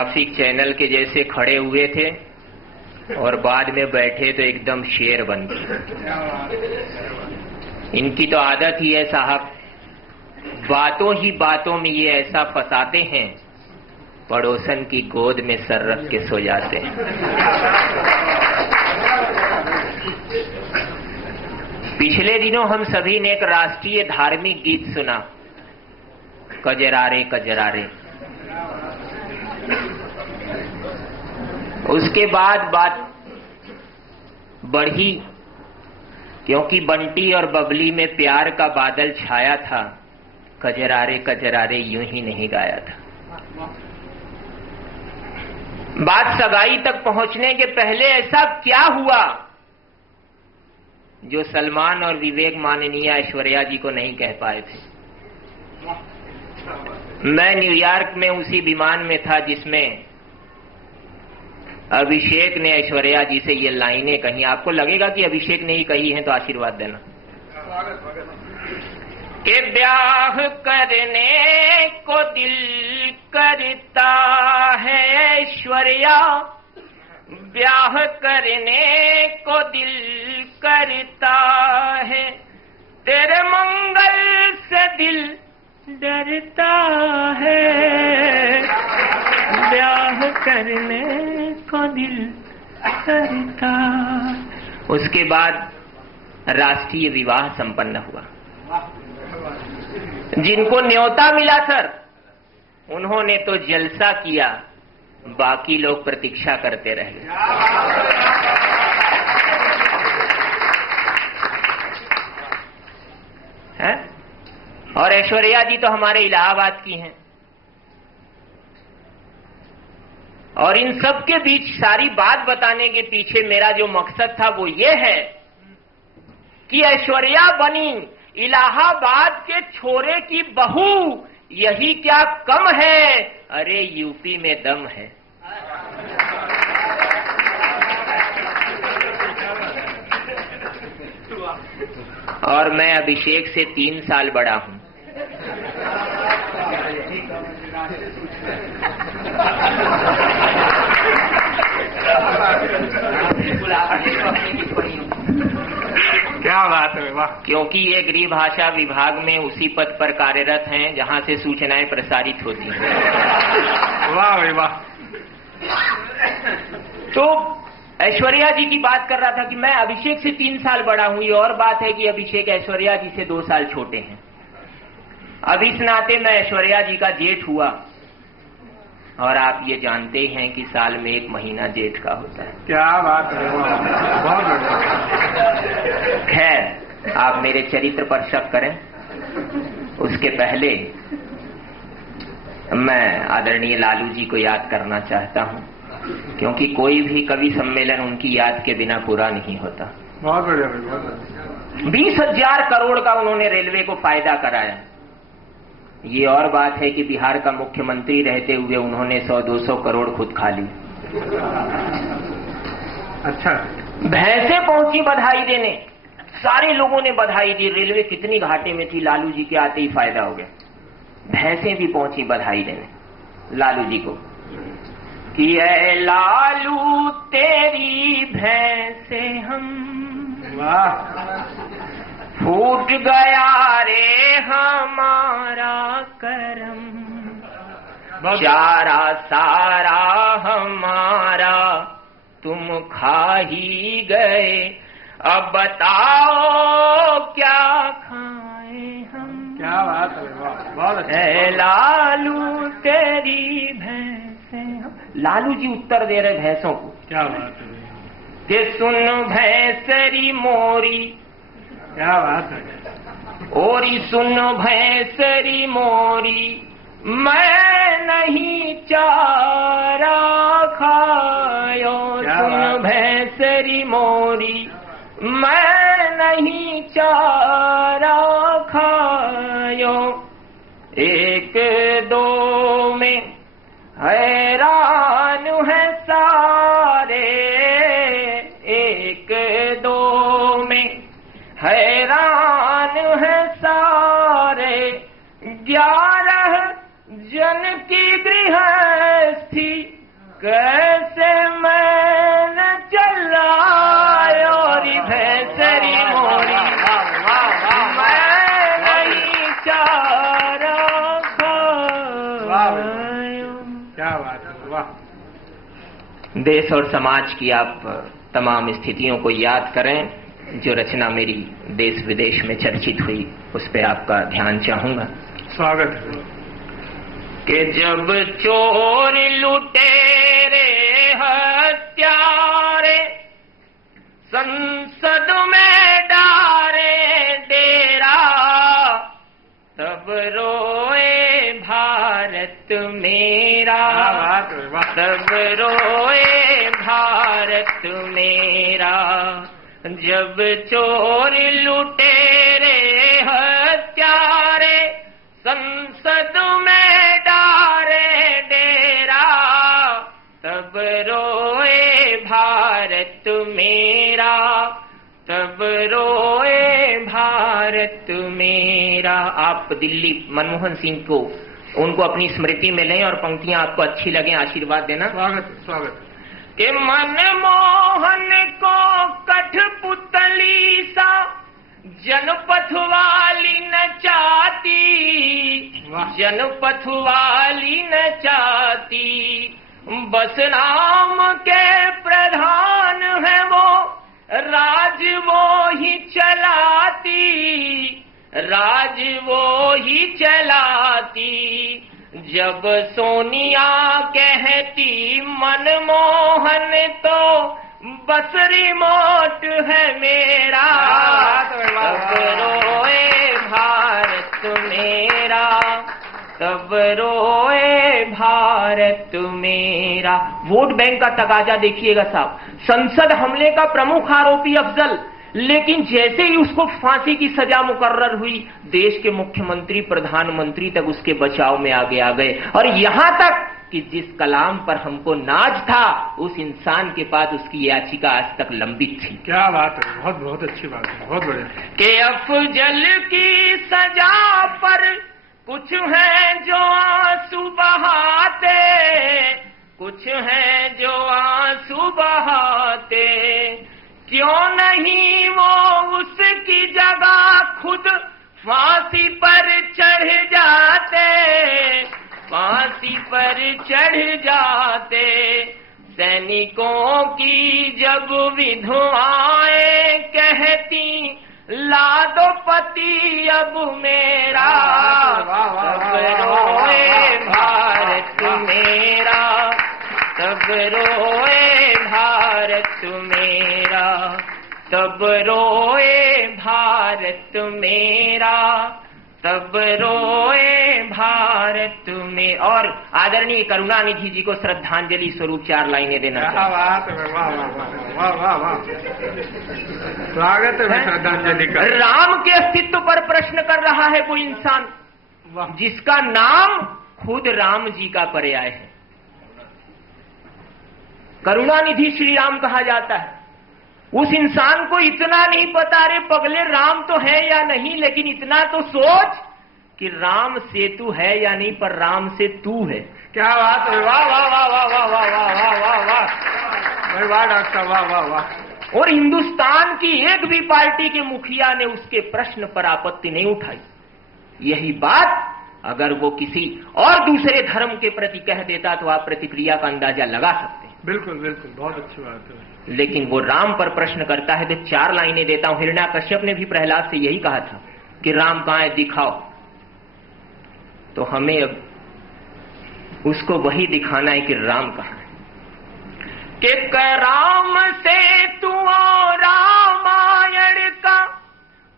Traffic channel के जैसे खड़े हुए थे और बाद में बैठे तो एकदम शेर बन गए। इनकी तो आदत ही है साहब, बातों ही बातों में ये ऐसा फंसाते हैं, पड़ोसन की गोद में सर रख के सो जाते हैं। पिछले दिनों हम सभी ने एक राष्ट्रीय धार्मिक गीत सुना, कजरारे कजरारे। उसके बाद बात बढ़ी, क्योंकि बंटी और बबली में प्यार का बादल छाया था। कजरारे कजरारे यूं ही नहीं गाया था। बात सगाई तक पहुंचने के पहले ऐसा क्या हुआ जो सलमान और विवेक माननीय ऐश्वर्या जी को नहीं कह पाए थे। मैं न्यूयॉर्क में उसी विमान में था जिसमें अभिषेक ने ऐश्वर्या जी से ये लाइनें कही। आपको लगेगा कि अभिषेक ने ही कही हैं तो आशीर्वाद देना। कि ब्याह करने को दिल करता है ऐश्वर्या, ब्याह करने को दिल करता है, तेरे मंगल से दिल डरता है, ब्याह करने को दिल करता। उसके बाद राष्ट्रीय विवाह संपन्न हुआ। जिनको न्योता मिला सर, उन्होंने तो जलसा किया, बाकी लोग प्रतीक्षा करते रहे। हैं? और ऐश्वर्या जी तो हमारे इलाहाबाद की हैं। और इन सब के बीच सारी बात बताने के पीछे मेरा जो मकसद था वो ये है कि ऐश्वर्या बनी इलाहाबाद के छोरे की बहू, यही क्या कम है, अरे यूपी में दम है। और मैं अभिषेक से 3 साल बड़ा हूं। क्या बात है, वाह। क्योंकि ये गृह भाषा विभाग में उसी पद पर कार्यरत हैं जहां से सूचनाएं प्रसारित होती हैं। वाह भाई वाह। तो ऐश्वर्या जी की बात कर रहा था कि मैं अभिषेक से 3 साल बड़ा हूं। ये और बात है कि अभिषेक ऐश्वर्या जी से 2 साल छोटे हैं। अब इस नाते मैं ऐश्वर्या जी का जेठ हुआ, और आप ये जानते हैं कि साल में 1 महीना जेठ का होता है। क्या बात है, बहुत बढ़िया। खैर, आप मेरे चरित्र पर शक करें उसके पहले मैं आदरणीय लालू जी को याद करना चाहता हूं, क्योंकि कोई भी कवि सम्मेलन उनकी याद के बिना पूरा नहीं होता। बहुत बढ़िया भाई, बहुत बढ़िया। 20,000 करोड़ का उन्होंने रेलवे को फायदा कराया। ये और बात है कि बिहार का मुख्यमंत्री रहते हुए उन्होंने 100-200 करोड़ खुद खा ली। अच्छा। भैंसे पहुंची बधाई देने, सारे लोगों ने बधाई दी। रेलवे कितनी घाटे में थी, लालू जी के आते ही फायदा हो गया। भैंसे भी पहुंची बधाई देने लालू जी को कि ऐ लालू तेरी भैंसे हम, वाह। फूट गया रे हमारा करम, चारा सारा हमारा तुम खा ही गए, अब बताओ क्या खाए हम। क्या बात है, वाह, बहुत अच्छा। ऐ लालू तेरी भैंसे हम। लालू जी उत्तर दे रहे भैंसों को। क्या बात है कि सुन भैंसरी मोरी, क्या बात है। ओरी सुन भैंसरी मोरी, मैं नहीं चारा खायो। सुन भैंसरी मोरी, मैं नहीं चारा खायो। 1-2 में हैरान है सारे, 1-2 में हैरान है सारे, 11 जन की गृहस्थी कैसे मैं चला और भैंसरी मोरी मैं नहीं चारा खाऊं। क्या बात है, वाह। देश और समाज की आप तमाम स्थितियों को याद करें। जो रचना मेरी देश विदेश में चर्चित हुई उस पे आपका ध्यान चाहूंगा। स्वागत है। कि जब चोर लुटेरे हत्यारे संसद में डारे डेरा तब रोए भारत मेरा, तब रोए भारत मेरा। जब चोर लुटेरे हत्यारे संसद में डारे डेरा तब रोए भारत मेरा, तब रोए भारत मेरा। आप दिल्ली मनमोहन सिंह को उनको अपनी स्मृति में लें और पंक्तियां आपको अच्छी लगे आशीर्वाद देना। स्वागत स्वागत। कि मनमोहन को कठपुतली सा जनपथ वाली न चाहती, जनपथ वाली न चाहती। बस नाम के प्रधान है वो, राज वो ही चलाती, राज वो ही चलाती। जब सोनिया कहती मनमोहन तो बस रिमोट है मेरा, तब रोए भारत मेरा, तब रोए भारत मेरा। वोट बैंक का तकाजा देखिएगा साहब। संसद हमले का प्रमुख आरोपी अफजल, लेकिन जैसे ही उसको फांसी की सजा मुकर्रर हुई देश के मुख्यमंत्री प्रधानमंत्री तक उसके बचाव में आगे आ गए। और यहां तक कि जिस कलाम पर हमको नाज था उस इंसान के पास उसकी याचिका आज तक लंबित थी। क्या बात है, बहुत बहुत अच्छी बात है, बहुत बढ़िया। कि अफजल की सजा पर कुछ है जो आंसू बहाते, कुछ है जो आंसू बहाते। क्यों नहीं वो उसकी जगह खुद फांसी पर चढ़ जाते, फांसी पर चढ़ जाते। सैनिकों की जब विधवाएं कहती ला दो पति अब मेरा, तब रोए भारत मेरा, तब रोए भारत मेरा, तब रोए भारत मेरा, तब रोए भारत में। और आदरणीय करुणानिधि जी को श्रद्धांजलि स्वरूप 4 लाइनें देना। वाह वाह वाह वाह, स्वागत है श्रद्धांजलि का। राम के अस्तित्व पर प्रश्न कर रहा है वो इंसान जिसका नाम खुद राम जी का पर्याय है। करुणानिधि श्री राम कहा जाता है। उस इंसान को इतना नहीं पता रे पगले राम तो है या नहीं, लेकिन इतना तो सोच कि राम सेतु है या नहीं पर राम से तू है। क्या बात है, वाह वाह वाह वाह वाह वाह वाह वाह वाह वाह, वाह डॉक्टर वाह वाह वाह। और हिंदुस्तान की एक भी पार्टी के मुखिया ने उसके प्रश्न पर आपत्ति नहीं उठाई। यही बात अगर वो किसी और दूसरे धर्म के प्रति कह देता तो आप प्रतिक्रिया का अंदाजा लगा सकते हैं। बिल्कुल बिल्कुल, बहुत अच्छी बात है। लेकिन वो राम पर प्रश्न करता है तो 4 लाइनें देता हूं। हिरण्याकश्यप ने भी प्रहलाद से यही कहा था कि राम कहां है दिखाओ, तो हमें अब उसको वही दिखाना है कि राम कहां है। कि राम से तू रामायण का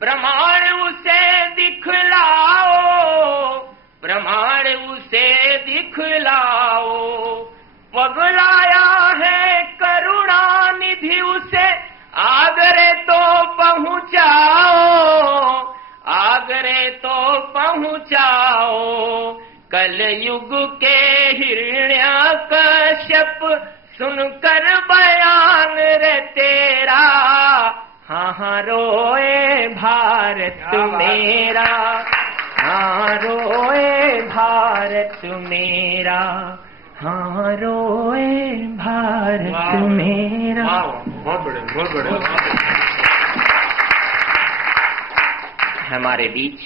प्रमाण उसे दिखलाओ, प्रमाण उसे दिखलाओ। पगलाया है करुणानिधि उसे आगरे तो पहुंचाओ, आगरे तो पहुंचाओ। कलयुग के हिरण्याकश्यप सुनकर बयान रे तेरा, हाँ हाँ रोए भारत मेरा, हाँ रोए भारत मेरा, हाँ रोए भारत मेरा। बहुत बड़े, बहुत बड़े। हमारे बीच